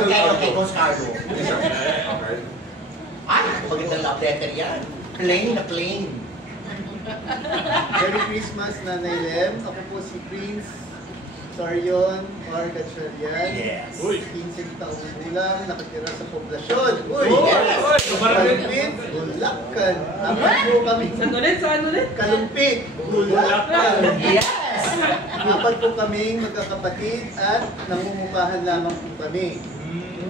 kay Coach Carlo. Ay, magandang love letter yan. Plain na plain. Merry Christmas, Nanay Lem. Ako po si Prince Sorion or Gatchalian. Yes. 15 taong gulang, nakatira sa poblasyon. Uy! Yes. Kalumpit, Bulacan. Apat po kami. Saan ulit? Kalumpit, Bulacan. Yes. Apat po kaming magkakapatid at namumukahan lamang po kami.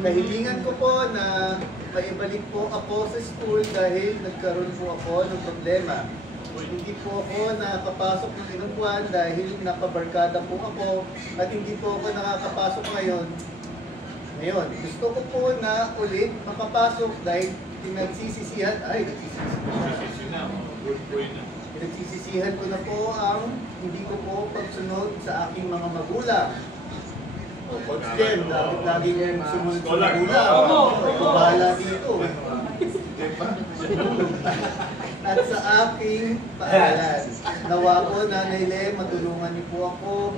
Kahilingan ko po na maibalik po ako sa school dahil nagkaroon po ako ng problema. Hindi po ako nakapasok ng ilang buwan dahil napabarkada po ako at hindi po ako nakakapasok ngayon. Gusto ko po na ulit makapasok dahil pinagsisisihan ko na po ang hindi ko po pagsunod sa aking mga magulang. Coach Jem, laging sumunod sa magulang. Bahala dito. At sa aking paaralan, nawa po, Nanay Lem, matulungan niyo po ako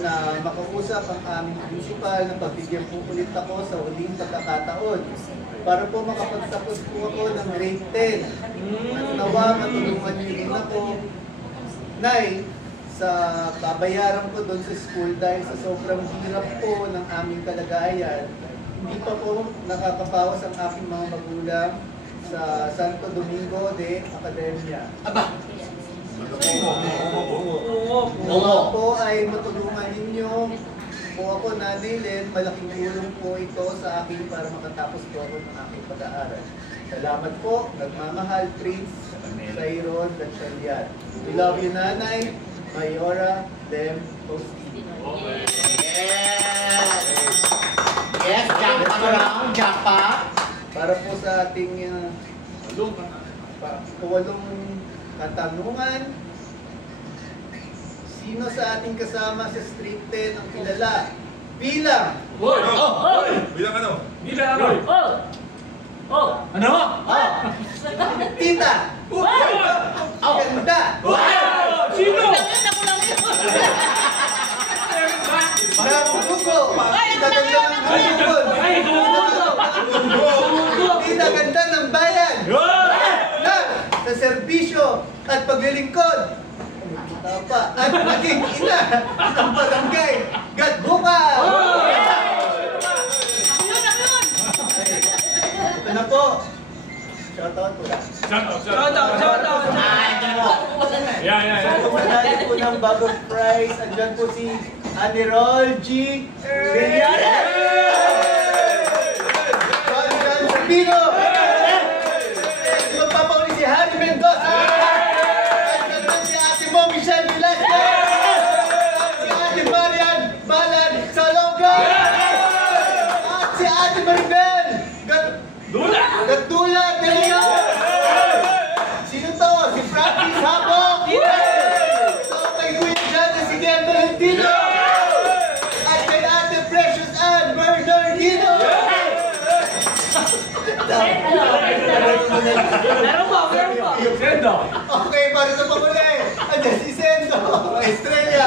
na makausap ang aming principal na pagbigyan po ulit ako sa huling pagkakataon para po makapagtapos po ako ng grade 10. At nawa, matulungan niyo rin ako, Nay, sa babayaran ko doon sa school dahil sa sobrang hirap po ng aming kalagayan, hindi pa po nakakabawas ang aking mga magulang sa Santo Domingo de Academia. Aba! Nawa po ay matulungan ninyo po ako, Nanay Len. Malaking tulong po ito sa akin para makatapos po ako ng aking pag-aaral. Salamat po. Nagmamahal, Prince Sayron Gatchalian. We love you, Nanay. Mayora Lem Tosti. Yes! Yes, jackpot around, jackpot. Para po sa ating kawalong katanungan, sino sa ating kasama sa Street 10 ang kilala bilang? Bilang ano? Bilang ano? Ano? Tita! Ganda! Sino? Nabugo! Tita ganda ng bukod! Tita ganda ng bayan! Na sa serbisyo at paglilingkod! At naging ina ng barangay Gatbuka! Ito na po! Shoutout po lang. Shoutout! Manali po ng bagong prize. Andyan po si Anirol G. Villares! Juan Sabino! Magpapauli si Harry Mendoza! At si Ate Mo Michelle Velasquez! Si Ate Marian Balan Salonga! At si Ate Maribel Gatdula de Leon! Sino to? Si Francis Habok! Ito kay Kuya John na si Gert Valentino! At kay Ate Precious Ann Bernardino! Meron pa! Sendo! Okay, para sa pamuli! Andiyan si Sendo! Estrella!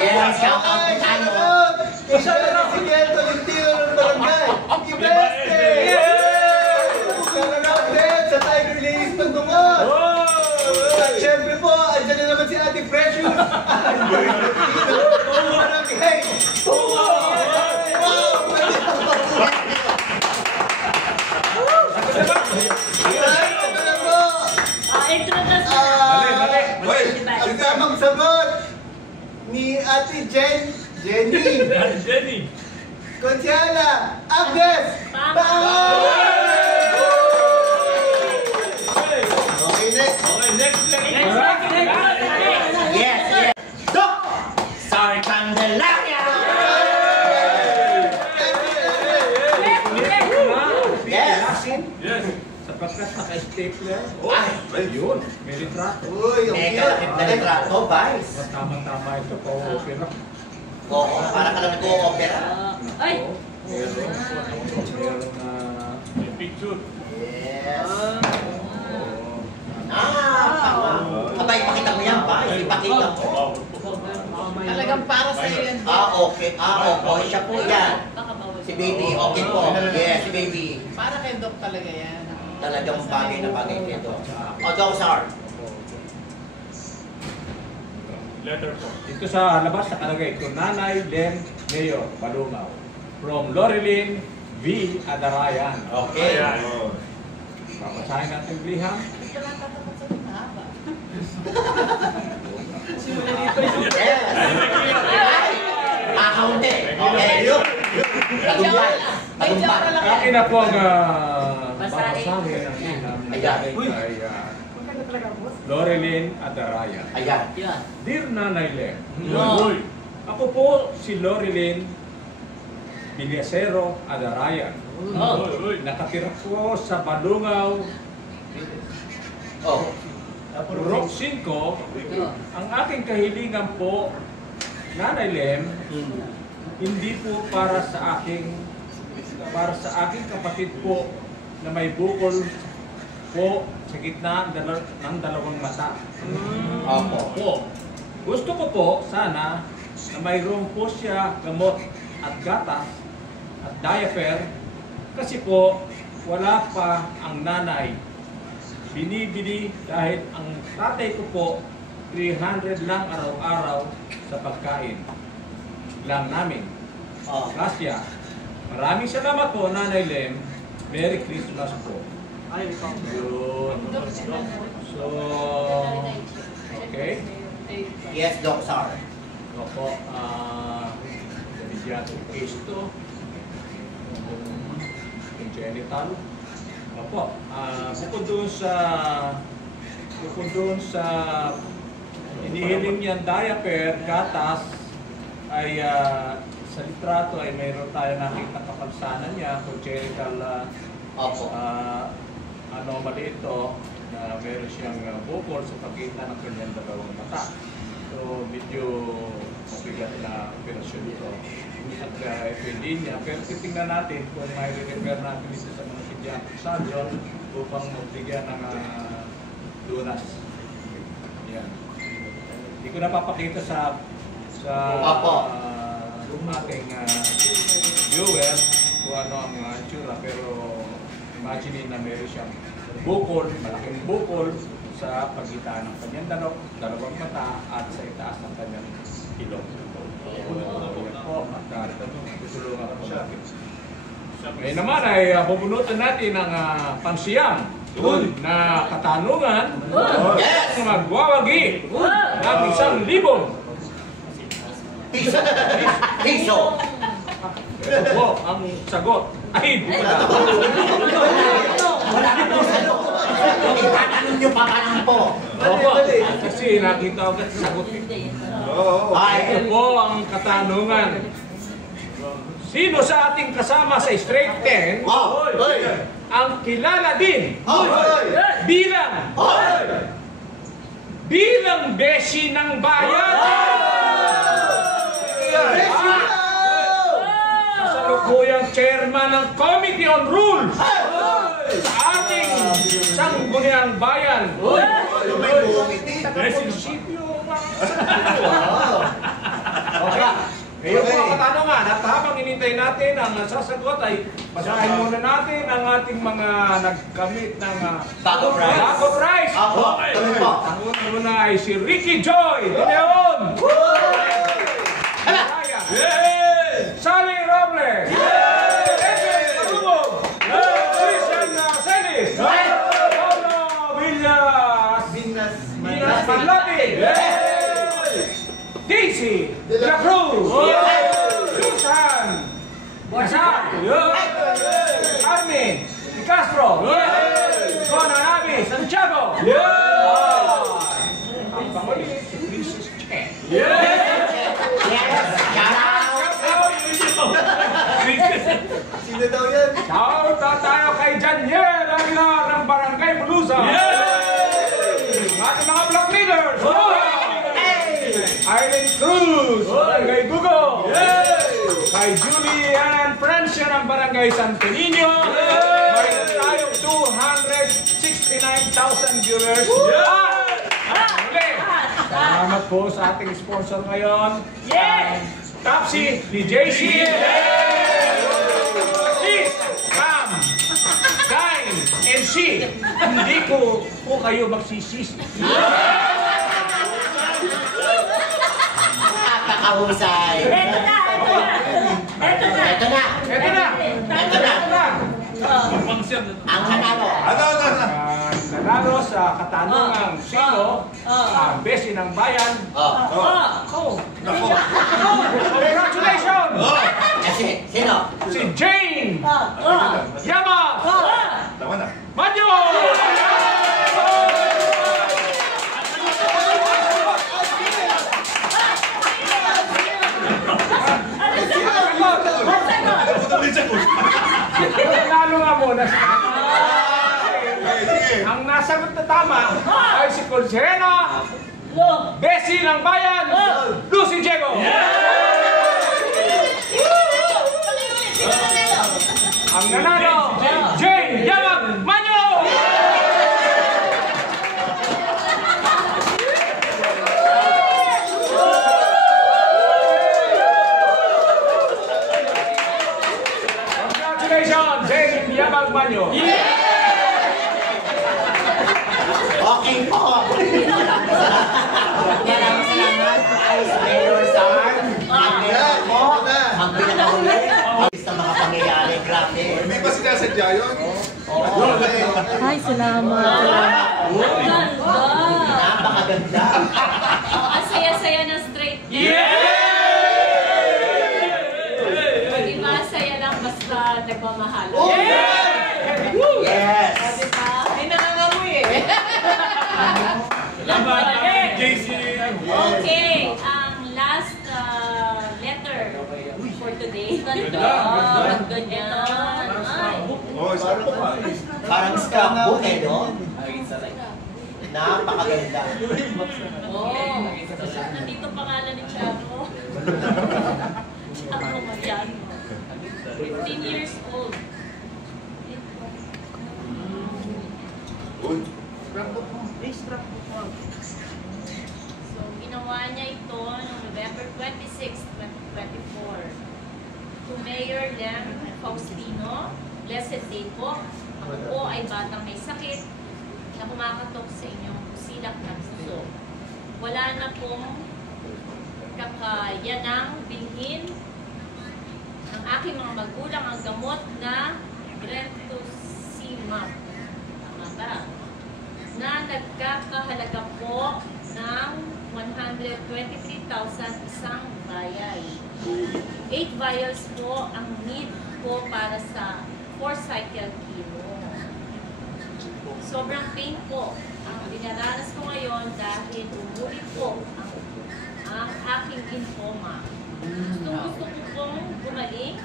Yes, shout out Ay, po tayo. shoutout! Kay si Gert Valentino ng barangay! Ibeste! Shoutout din sa Tiger Ladies Pandungan! At syempre po, andyan na naman si Ate Precious! Barangay! Wow! Ito na po! Ang tamang sagot ni Ate Jenny Consiala Agnes Bangon! Okay, next! Yes, yes. Doc! Sorry, Candelaria! Yes! Yes! Sa pagkas naka-stapler. Ay, Yun! May litrato. Uy, ang mega cute! na litrato, Vice. Tama-tama ito pa opera. Oo, para ka lang nag-o-opera. Meron na picture. Yes. Tama. Aba, ipakita mo yan, Vice. Ipakita mo. Talaga Talagang para sa iyo yan. Okay. Okay, siya po yan. Si baby, okay po. Yes, si baby. Para kay Doc talaga yan. Talagang bagay na bagay dito. Doc Sar. Letter po. Dito sa labas nakalagay ito, Nanay Lem Mayor Balungaw. From Loreline V. Adarayan. Okay. Papasahin natin liham. Ito lang tatapat sa mahaba. Yes. Kakaunti. Okay. Tagumpay. Tagumpay. Akin na po ang babasahin ng liham. Ayan. Kay Loreline Adarayan. Ayan. Dear Nanay Lem, No. ako po si Loreline Villasero Adarayan. Nakatira po sa Balungaw, Oh. Rock 5. Ang aking kahilingan po, Nanay Lem, hindi po para sa aking kapatid po na may bukol po sa gitna ng dalawang mata. Opo. Gusto ko po sana na mayroon po siya gamot at gatas at diaper kasi po wala pa ang nanay. Binibili dahil ang tatay ko po 300 lang araw-araw sa pagkain lang namin. Kasya. Maraming salamat po, Nanay Lem. Merry Christmas po. Yun. So, okay. Yes, Doc Sar. Opo, pediatric case ito. Congenital. Opo, bukod doon sa inihiling niyang diaper, gatas, ay sa litrato ay mayroon tayo nakita kapansanan niya, congenital Opo. anomaly ito na meron siyang bukol sa pagitan ng kanyang dalawang mata. So, medyo mabigat na operasyon ito. At ito hindi niya. Pero titingnan natin kung may refer natin ito sa mga pediatric surgeon upang magbigyan ng lunas. Yan. Hindi ko napapakita sa ating viewer kung ano ang itsura, pero imagine na meron siyang bukol, malaking bukol sa pagitan ng kanyang dalawang mata at sa itaas ng kanyang ilong. Yan po, at tutulungan po natin. Ngayon naman ay bubunutan natin ang pansiyang na katanungan Yes! na magwawagi ng 1,000. Piso. Ito po ang sagot. Ay, di pala. Wala na po sa loob. Itatanong nyo pa lang po. Opo, kasi nakita ko sa sagot. Ito po ang katanungan. Sino sa ating kasama sa Straight 10 ang kilala din bilang beshi ng bayan? Kasalukuyang chairman ng Committee on Rules sa ating sangguniang bayan. Prinsipyo ba? Okay. Ngayon po ang katanungan, at habang inintay natin ang sasagot ay basahin muna natin ang ating mga nagkamit ng Bag of rice. Bag of rice. Tuloy po. Ang una ay si Ricky Joy De Leon. Sally Robles. Edwin Marumog. Christian Celis. Paulo Villas. Minas Manlapin. Daisy De La Cruz. Susan Borsan. Armin De Castro. Conan Abi Santiago. Ang panguli si Princess Chen. Sino daw yan? Shout out tayo kay Janiel Aguilar ng Barangay Bulusa. Ating mga block leaders. Irene Cruz, Barangay Gugo. Kay Julian Francia ng Barangay Santo Niño. Mayroon tayong 269,000 viewers. Muli, Salamat po sa ating sponsor ngayon. Yes! Tapsi ni JC. Please, come, dine, and see. Hindi ko po kayo magsisisi. Nakakahusay. Ito na! Ito na. Ito na! Ito na. Ang nanalo. Nanalo sa katanungang sino ang besi ng bayan. Congratulations! Kasi, sino? Si Jane Yama Tama na. Manyo! Nanalo nga muna siya. Ang nasagot na tama ay si Consejera Besi ng Bayan, Lucy Diego. Ang nanalo, Jane Yamag Manyo! Congratulations, Jane Yamag Manyo! Okay po. Maraming salamat ay sa Mayor Sam. Nag-mayor po. Ang pinakahuli. Sa mga pangyayari. Grabe. Hindi ba sinasadya yun? Ay, salamat. Napakaganda. Ang saya-saya ng straight. Hindi ba saya lang basta nagmamahal? Yes. Diba? Ay, nangangamoy eh. Okay, ang last letter for today. Ganda. Ganyan. Ay. Oo, isa po ka. Parang scrapbook eh, no? Napakaganda. Oh. Nandito pangalan ni Chaco. Chaco Mariano. 15 years old. So, ginawa niya ito noong November 26, 2024. To Mayor Lem Faustino, blessed day po. Ako po ay batang may sakit na kumakatok sa inyong silak ng puso. Wala na pong kakayanang bilhin ng aking mga magulang ang gamot na Brentuximab. Tama ba? Na nagkakahalaga po ng 123,000 isang vial. 8 vials po ang need po para sa 4 cycle chemo. Sobrang pain po ang dinaranas ko ngayon dahil umulit po ang aking lymphoma. Gusto ko pong gumaling,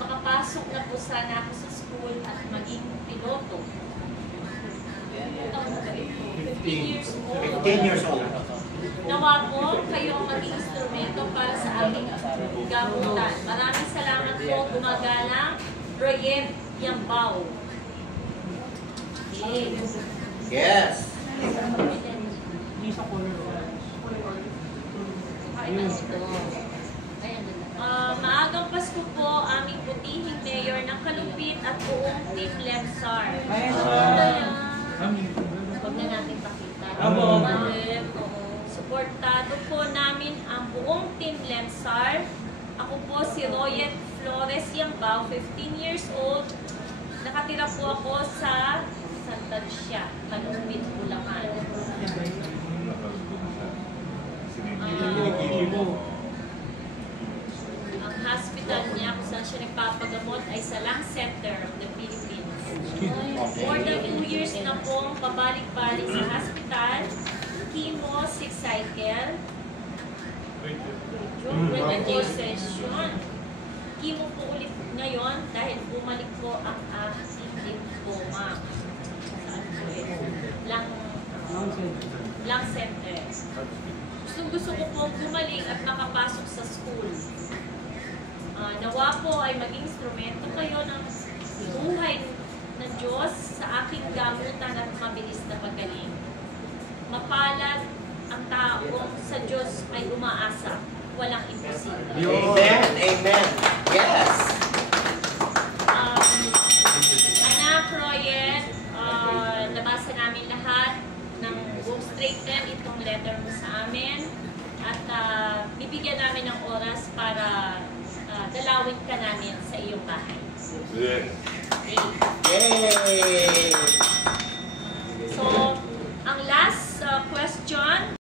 makapasok na po sana ako sa school at maging piloto. 15 years old. 15 years old. Nawa po kayo ang maging instrumento para sa aking gamutan. Maraming salamat po, gumagalang Royet Yambao. Okay. Yes. Maagang Pasko po aming putihing mayor ng Kalupit at buong Team Lemsar. Huwag na natin pakita. Suportado po namin ang buong Team Lemsar. Ako po si Royet Flores Yambao, 15 years old. Nakatira po ako sa Santa Lucia, Kalupit, Bulacan. Ang hospital niya kung saan siya nagpapagamot ay sa Lung Center of the Philippines. More than 2 years na pong pabalik-balik sa hospital, chemo, 6 cycle, 24 session. Chemo po ulit ngayon dahil bumalik po ang aking lymphoma. Saan po eh? Lung Center. Gusto ko po gumaling at makapasok sa school. Nawa po ay maging instrumento kayo ng buhay ng Diyos sa aking gamutan at mabilis na pagaling. Mapalad ang taong sa Diyos ay umaasa. Walang imposible. Amen. Amen. Yes. Anak, Royen, nabasa namin lahat ng go straight din itong letter mo sa amin. At bibigyan namin ng oras para dalawin ka namin sa iyong bahay. Yeah. Okay. Yay!